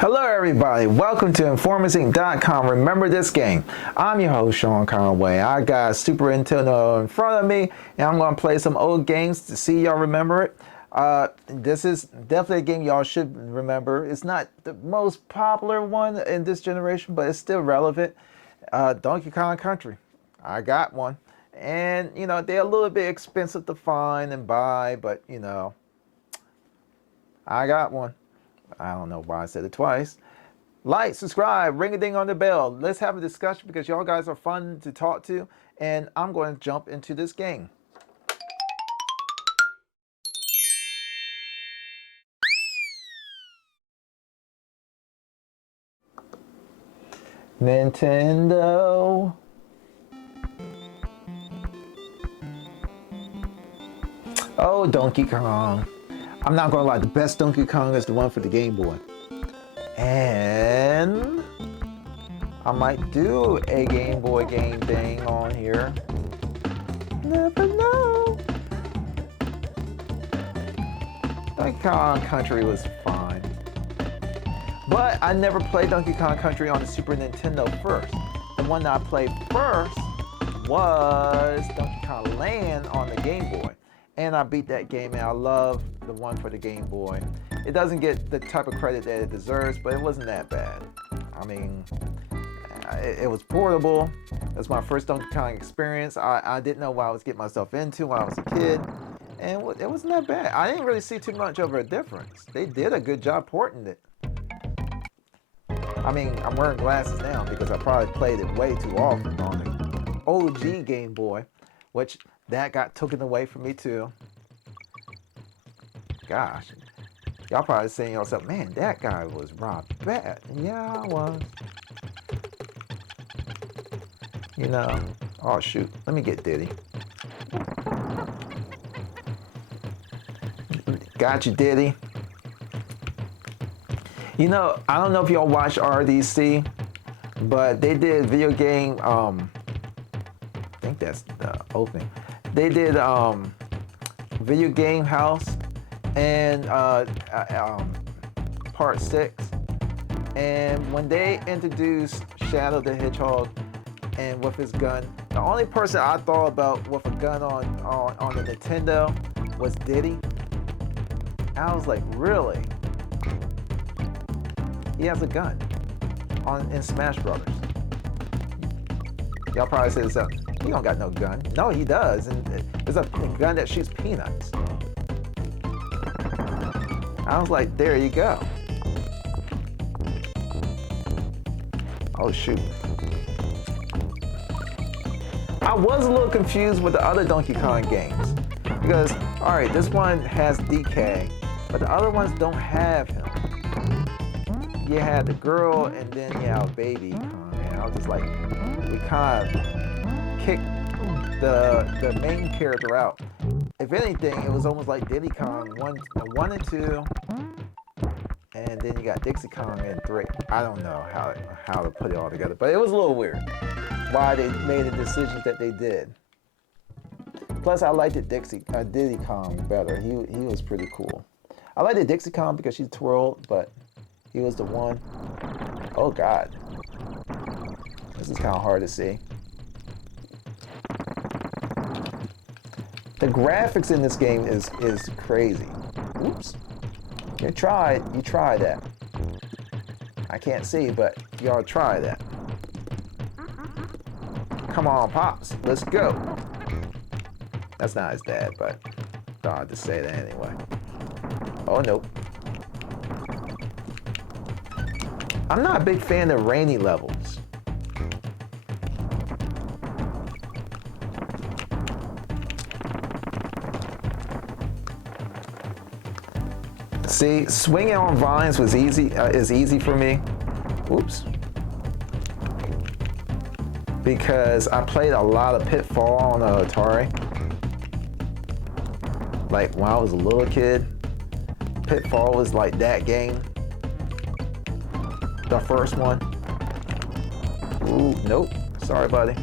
Hello everybody, welcome to InformersInc.com. Remember this game. I'm your host Sean Conway. I got Super Nintendo in front of me and I'm going to play some old games to see y'all remember it. This is definitely a game y'all should remember. It's not the most popular one in this generation, but it's still relevant. Donkey Kong Country. I got one. And, you know, they're a little bit expensive to find and buy, but, you know, I got one. I don't know why I said it twice. Like, subscribe, ring a ding on the bell. Let's have a discussion because y'all guys are fun to talk to. And I'm going to jump into this game. Nintendo. Oh, Donkey Kong. I'm not gonna lie, the best Donkey Kong is the one for the Game Boy. And I might do a Game Boy game thing on here. Never know. Donkey Kong Country was fine. But I never played Donkey Kong Country on the Super Nintendo first. The one that I played first was Donkey Kong Land on the Game Boy. And I beat that game and I love the one for the Game Boy. It doesn't get the type of credit that it deserves, but it wasn't that bad. I mean, it was portable. It was my first Donkey Kong experience. I didn't know what I was getting myself into when I was a kid. And it wasn't that bad. I didn't really see too much of a difference. They did a good job porting it. I mean, I'm wearing glasses now because I probably played it way too often on the OG Game Boy, which that got taken away from me too. Gosh, y'all probably saying yourself, man, that guy was robbed bad. Yeah, I was. You know, oh shoot, let me get Diddy. Got you, Diddy. You know, I don't know if y'all watch RDC, but they did video game, I think that's the opening. They did Video Game House and part 6. And when they introduced Shadow the Hedgehog and with his gun, the only person I thought about with a gun on the Nintendo was Diddy. I was like, really? He has a gun in Smash Brothers. Y'all probably say this, he don't got no gun. No, he does, and it's a gun that shoots peanuts. I was like, there you go. Oh shoot. I was a little confused with the other Donkey Kong games. Because, alright, this one has DK, but the other ones don't have him. You had the girl and then you have baby Kong, and I was just like, we kind of kicked the main character out. If anything, it was almost like Diddy Kong 1 and 2, and then you got Dixie Kong and 3. I don't know how to put it all together, but it was a little weird why they made the decisions that they did. Plus, I liked the Diddy Kong better. He was pretty cool. I liked the Dixie Kong because she twirled, but he was the one. Oh God, this is kind of hard to see. The graphics in this game is crazy. Oops. You try that. I can't see, but y'all try that. Come on, Pops, let's go. That's not his dad, but I had to say that anyway. Oh, nope. I'm not a big fan of rainy levels. See, swinging on vines was is easy for me. Oops. Because I played a lot of Pitfall on the Atari. Like when I was a little kid, Pitfall was like that game. The first one. Ooh, nope. Sorry, buddy.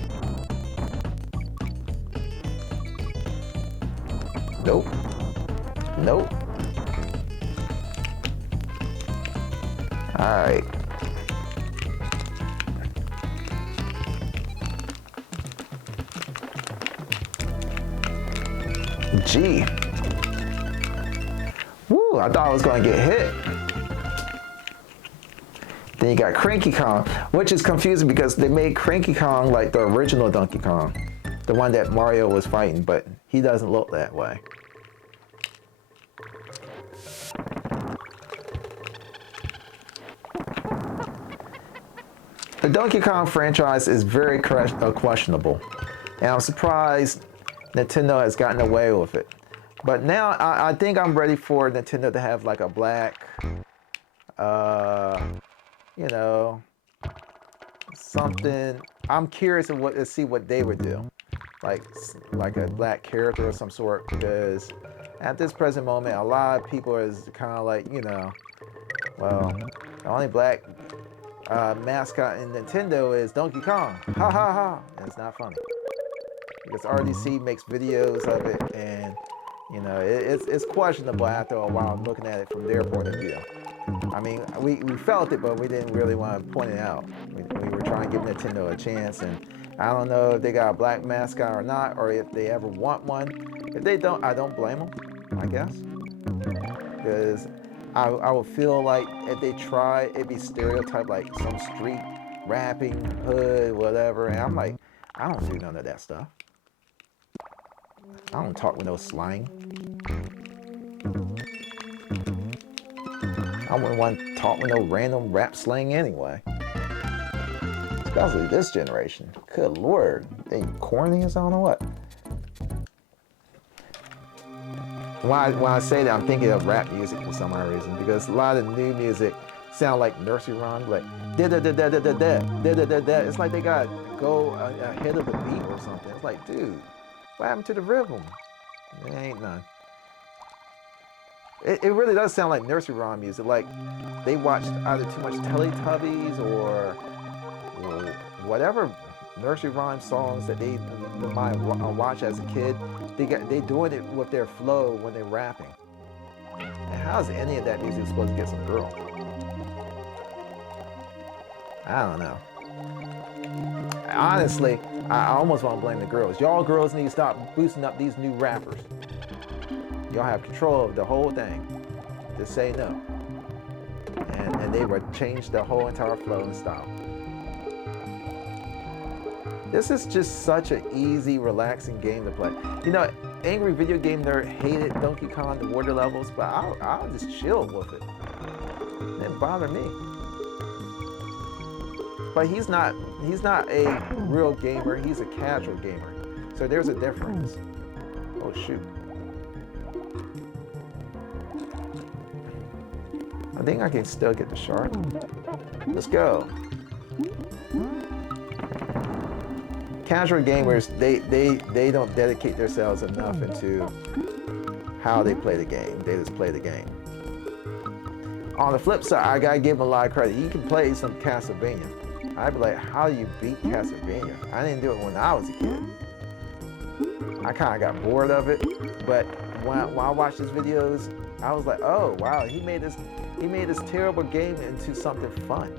Nope. Nope. All right. G. Woo, I thought I was going to get hit. Then you got Cranky Kong, which is confusing because they made Cranky Kong like the original Donkey Kong, the one that Mario was fighting, but he doesn't look that way. The Donkey Kong franchise is very questionable, and I'm surprised Nintendo has gotten away with it. But now I think I'm ready for Nintendo to have like a black, you know, something. I'm curious to see what they would do, like a black character of some sort, because at this present moment, a lot of people is kind of like, you know, well, the only black mascot in Nintendo is Donkey Kong. Ha ha ha. And it's not funny. Because RDC makes videos of it, and you know, it's questionable after a while looking at it from their point of view. I mean, we felt it, but we didn't really want to point it out. We were trying to give Nintendo a chance, and I don't know if they got a black mascot or not, or if they ever want one. If they don't, I don't blame them, I guess. Because I would feel like if they try, it'd be stereotyped like some street rapping, hood, whatever. And I'm like, I don't do none of that stuff. I don't talk with no slang. I wouldn't want to talk with no random rap slang anyway. Especially this generation. Good Lord. They corny as I don't know what. When I say that, I'm thinking of rap music for some odd reason, because a lot of new music sound like nursery rhymes, like da da da da da da da da da da da. It's like they got to go ahead of the beat or something. It's like, dude, what happened to the rhythm? It ain't none. It really does sound like nursery rhyme music, like they watched either too much Teletubbies or whatever nursery rhyme songs that they might watch as a kid. They doing it with their flow when they're rapping. And how's any of that music supposed to get some girl? I don't know. Honestly, I almost want to blame the girls. Y'all girls need to stop boosting up these new rappers. Y'all have control of the whole thing. Just say no. And they would change the whole entire flow and style. This is just such an easy, relaxing game to play. You know, Angry Video Game Nerd hated Donkey Kong, the water levels, but I'll just chill with it. It didn't bother me. But he's not a real gamer, he's a casual gamer. So there's a difference. Oh shoot. I think I can still get the shark. Let's go. Casual gamers, they don't dedicate themselves enough into how they play the game. They just play the game. On the flip side, I gotta give him a lot of credit. He can play some Castlevania. I'd be like, how do you beat Castlevania? I didn't do it when I was a kid. I kind of got bored of it, but when I watched his videos, I was like, oh wow, he made this terrible game into something fun.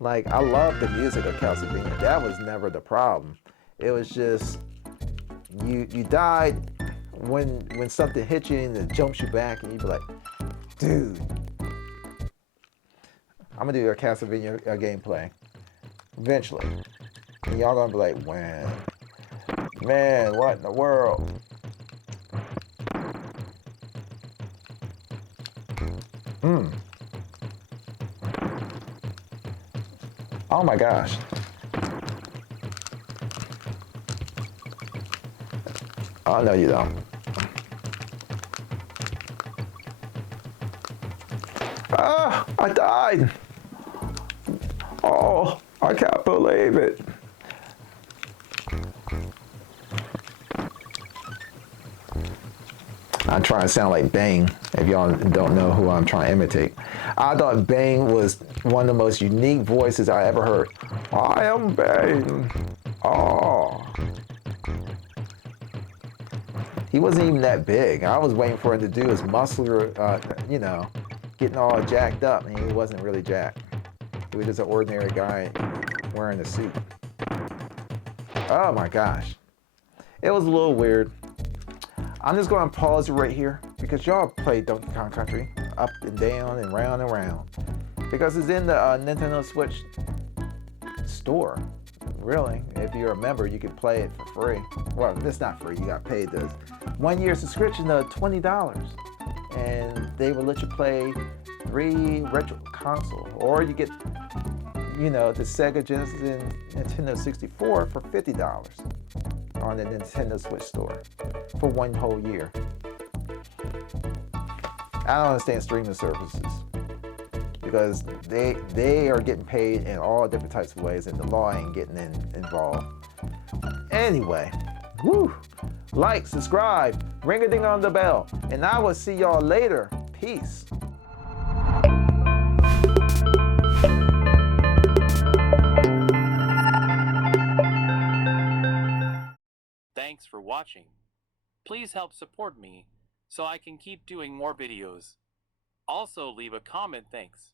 Like, I love the music of Castlevania. That was never the problem. It was just you died when something hits you and it jumps you back, and you'd be like, dude. I'm gonna do a Castlevania gameplay eventually, and y'all gonna be like, man, what in the world? Oh my gosh. Oh no, you don't. Ah, I died. Oh, I can't believe it. I'm trying to sound like Bang, if y'all don't know who I'm trying to imitate. I thought Bang was one of the most unique voices I ever heard. I am Bang. Oh. He wasn't even that big. I was waiting for him to do his muscular, getting all jacked up, and he wasn't really jacked. He was just an ordinary guy wearing a suit. Oh my gosh. It was a little weird. I'm just going to pause it right here because y'all play Donkey Kong Country up and down and round and round. Because it's in the Nintendo Switch store. Really, if you're a member, you can play it for free. Well, it's not free. You got paid the 1 year subscription of $20, and they will let you play 3 retro consoles, or you get, you know, the Sega Genesis and Nintendo 64 for $50 on the Nintendo Switch store for 1 whole year. I don't understand streaming services, because they are getting paid in all different types of ways, and the law ain't getting involved. Anyway, woo! Like, subscribe, ring a ding on the bell, and I will see y'all later. Peace. Thanks for watching. Please help support me so I can keep doing more videos. Also leave a comment. Thanks.